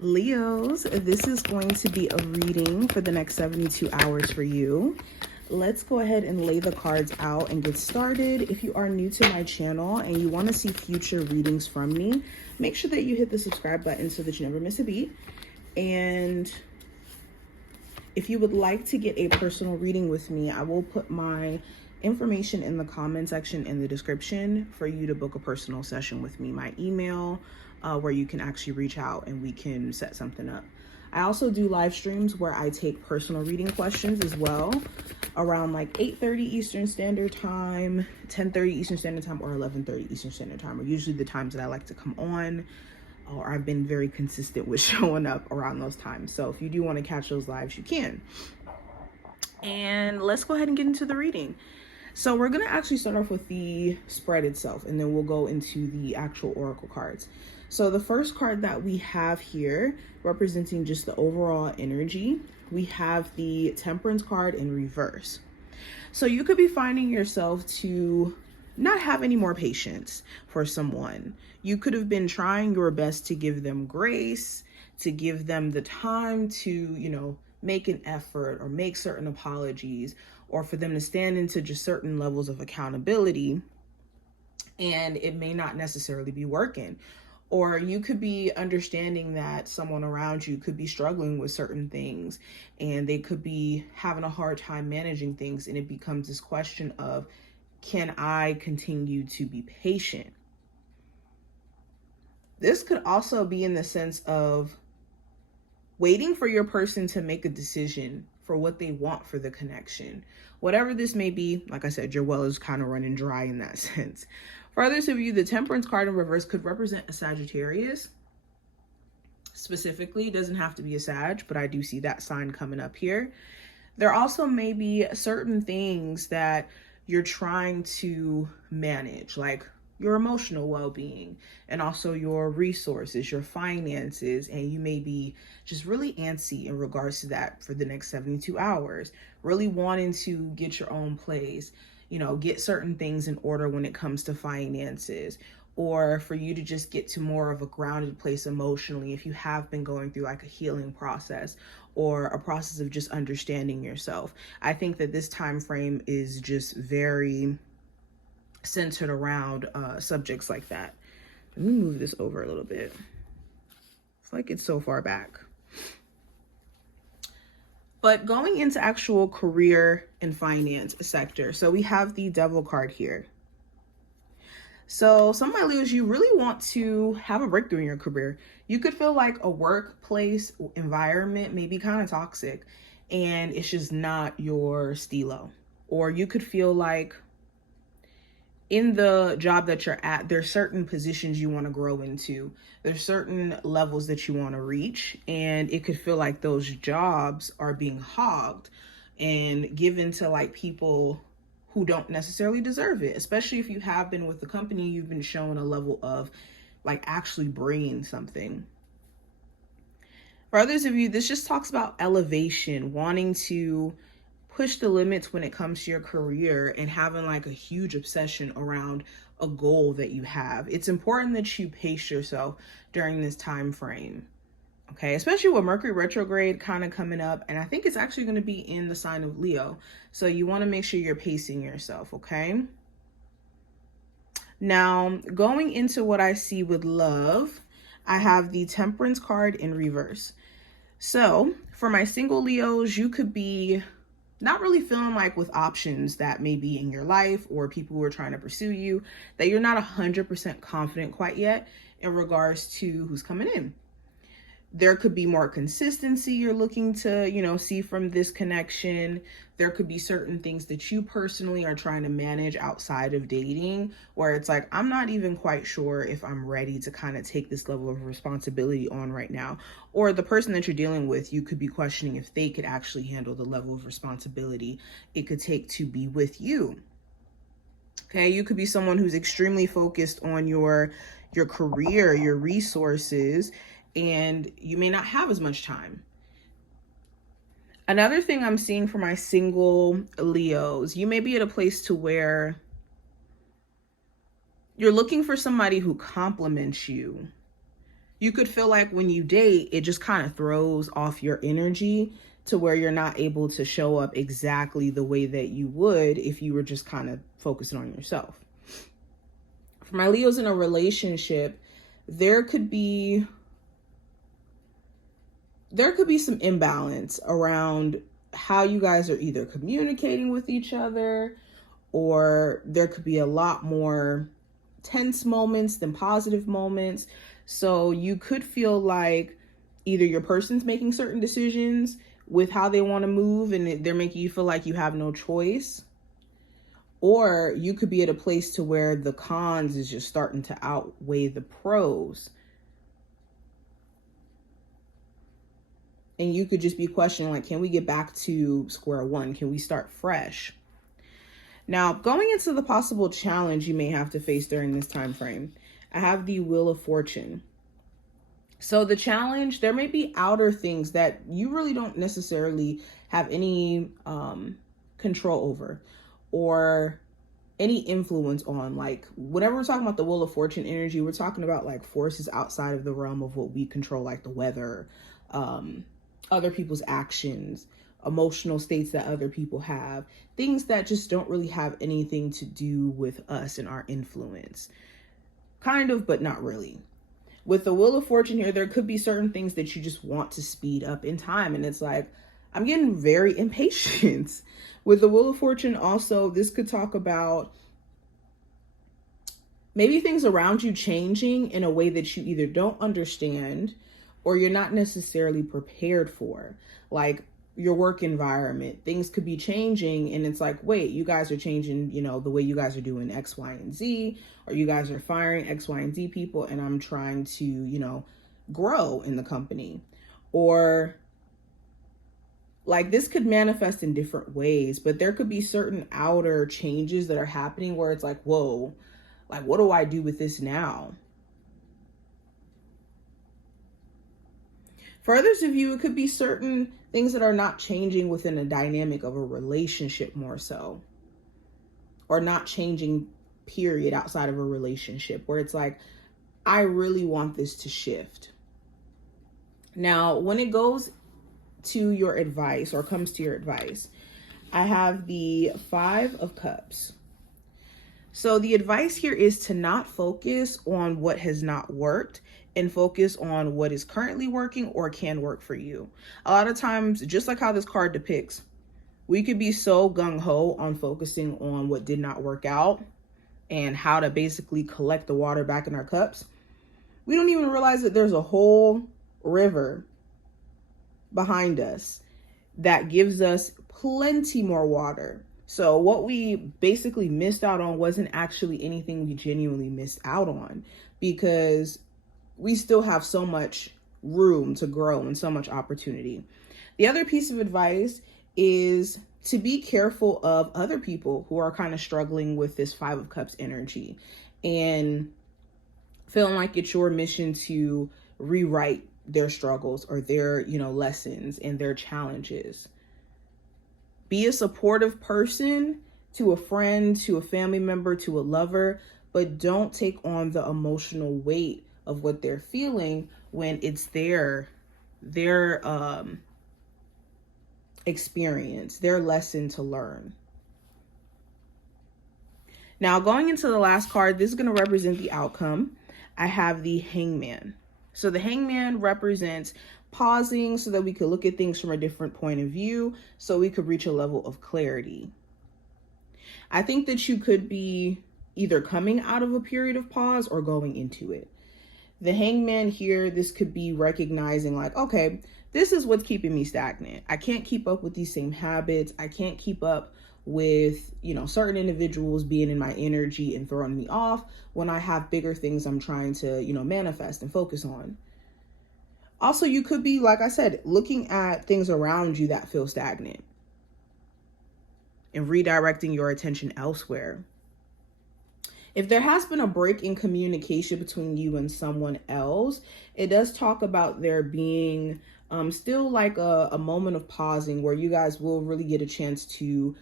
Leos, this is going to be a reading for the next 72 hours for you. Let's go ahead and lay the cards out and get started. If you are new to my channel and you want to see future readings from me, make sure that you hit the subscribe button so that you never miss a beat. And if you would like to get a personal reading with me, I will put my information in the comment section in the description for you to book a personal session with me. My email, where you can actually reach out and we can set something up. I also do live streams where I take personal reading questions as well, around like 8:30 Eastern Standard Time, 10:30 Eastern Standard Time, or 11:30 Eastern Standard Time are usually the times that I like to come on, or I've been very consistent with showing up around those times. So if you do want to catch those lives, you can. And let's go ahead and get into the reading. So we're going to actually start off with the spread itself, and then we'll go into the actual oracle cards. So the first card that we have here, representing just the overall energy, we have the Temperance card in reverse. So you could be finding yourself to not have any more patience for someone. You could have been trying your best to give them grace, to give them the time to, make an effort or make certain apologies, or for them to stand into just certain levels of accountability, and it may not necessarily be working. Or you could be understanding that someone around you could be struggling with certain things and they could be having a hard time managing things, and it becomes this question of, can I continue to be patient? This could also be in the sense of waiting for your person to make a decision for what they want for the connection. Whatever this may be, like I said, your well is kind of running dry in that sense. For others of you, the Temperance card in reverse could represent a Sagittarius. Specifically, it doesn't have to be a Sag, but I do see that sign coming up here. There also may be certain things that you're trying to manage, like your emotional well-being and also your resources, your finances, and you may be just really antsy in regards to that for the next 72 hours, really wanting to get your own place, get certain things in order when it comes to finances, or for you to just get to more of a grounded place emotionally if you have been going through like a healing process or a process of just understanding yourself. I think that this time frame is just very centered around subjects like that. Let me move this over a little bit. It's like it's so far back. But going into actual career and finance sector, so we have the Devil card here. So some of my Leos, you really want to have a breakthrough in your career. You could feel like a workplace environment may be kind of toxic and it's just not your stilo. Or you could feel like in the job that you're at, there's certain positions you want to grow into. There's certain levels that you want to reach, and it could feel like those jobs are being hogged and given to like people who don't necessarily deserve it, especially if you have been with the company, you've been shown a level of like actually bringing something. For others of you, this just talks about elevation, wanting to push the limits when it comes to your career and having like a huge obsession around a goal that you have. It's important that you pace yourself during this time frame. Okay, especially with Mercury retrograde kind of coming up, and I think it's actually going to be in the sign of Leo. So you want to make sure you're pacing yourself, okay? Now, going into what I see with love, I have the Temperance card in reverse. So for my single Leos, you could be not really feeling like with options that may be in your life or people who are trying to pursue you, that you're not 100% confident quite yet in regards to who's coming in. There could be more consistency you're looking to, see from this connection. There could be certain things that you personally are trying to manage outside of dating, where it's like, I'm not even quite sure if I'm ready to kind of take this level of responsibility on right now. Or the person that you're dealing with, you could be questioning if they could actually handle the level of responsibility it could take to be with you. Okay, you could be someone who's extremely focused on your career, your resources, and you may not have as much time. Another thing I'm seeing for my single Leos, you may be at a place to where you're looking for somebody who compliments you You could feel like when you date, it just kind of throws off your energy to where you're not able to show up exactly the way that you would if you were just kind of focusing on yourself. For my Leos in a relationship, there could be some imbalance around how you guys are either communicating with each other, or there could be a lot more tense moments than positive moments. So you could feel like either your person's making certain decisions with how they want to move and they're making you feel like you have no choice, or you could be at a place to where the cons is just starting to outweigh the pros. And you could just be questioning, like, can we get back to square one? Can we start fresh? Now, going into the possible challenge you may have to face during this time frame, I have the Wheel of Fortune. So the challenge, there may be outer things that you really don't necessarily have any control over or any influence on. Like, whenever we're talking about the Wheel of Fortune energy, we're talking about like forces outside of the realm of what we control, like the weather, other people's actions, emotional states that other people have, things that just don't really have anything to do with us and our influence. Kind of, but not really. With the Wheel of Fortune here, there could be certain things that you just want to speed up in time. And it's like, I'm getting very impatient. With the Wheel of Fortune also, this could talk about maybe things around you changing in a way that you either don't understand or you're not necessarily prepared for. Like your work environment, things could be changing and it's like, wait, you guys are changing, the way you guys are doing X, Y, and Z, or you guys are firing X, Y, and Z people, and I'm trying to, grow in the company. Or like this could manifest in different ways, but there could be certain outer changes that are happening where it's like, whoa, like what do I do with this now? For others of you, it could be certain things that are not changing within a dynamic of a relationship more so, or not changing period outside of a relationship where it's like, I really want this to shift. Now, when it goes to your advice or comes to your advice, I have the 5 of Cups. So the advice here is to not focus on what has not worked and focus on what is currently working or can work for you. A lot of times, just like how this card depicts, we could be so gung-ho on focusing on what did not work out and how to basically collect the water back in our cups. We don't even realize that there's a whole river behind us that gives us plenty more water. So what we basically missed out on wasn't actually anything we genuinely missed out on, because we still have so much room to grow and so much opportunity. The other piece of advice is to be careful of other people who are kind of struggling with this 5 of Cups energy and feeling like it's your mission to rewrite their struggles or their, lessons and their challenges. Be a supportive person to a friend, to a family member, to a lover, but don't take on the emotional weight of what they're feeling when it's their experience, their lesson to learn. Now, going into the last card, this is going to represent the outcome. I have the Hangman. So the Hangman represents pausing so that we could look at things from a different point of view, so we could reach a level of clarity. I think that you could be either coming out of a period of pause or going into it. The Hangman here, this could be recognizing like, okay, this is what's keeping me stagnant. I can't keep up with these same habits. I can't keep up with, certain individuals being in my energy and throwing me off when I have bigger things I'm trying to, manifest and focus on. Also, you could be, like I said, looking at things around you that feel stagnant and redirecting your attention elsewhere. If there has been a break in communication between you and someone else, it does talk about there being still like a moment of pausing where you guys will really get a chance to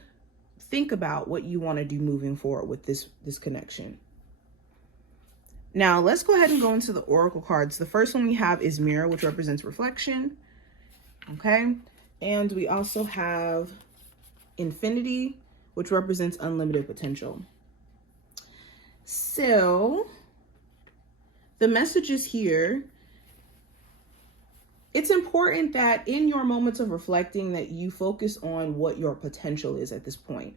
think about what you want to do moving forward with this connection. Now let's go ahead and go into the oracle cards. The first one we have is Mirror, which represents reflection. Okay. And we also have Infinity, which represents unlimited potential. So the message is here. It's important that in your moments of reflecting that you focus on what your potential is at this point.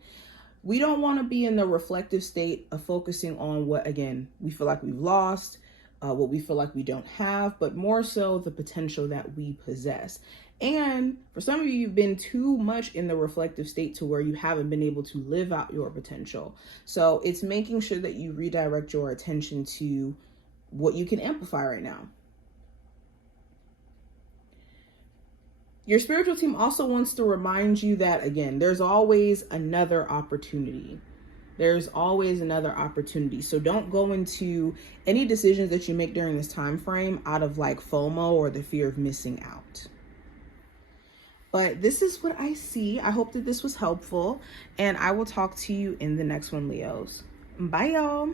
We don't want to be in the reflective state of focusing on what, again, we feel like we've lost, what we feel like we don't have, but more so the potential that we possess. And for some of you, you've been too much in the reflective state to where you haven't been able to live out your potential. So it's making sure that you redirect your attention to what you can amplify right now. Your spiritual team also wants to remind you that, again, there's always another opportunity. There's always another opportunity. So don't go into any decisions that you make during this time frame out of like FOMO or the fear of missing out. But this is what I see. I hope that this was helpful, and I will talk to you in the next one, Leos. Bye, y'all.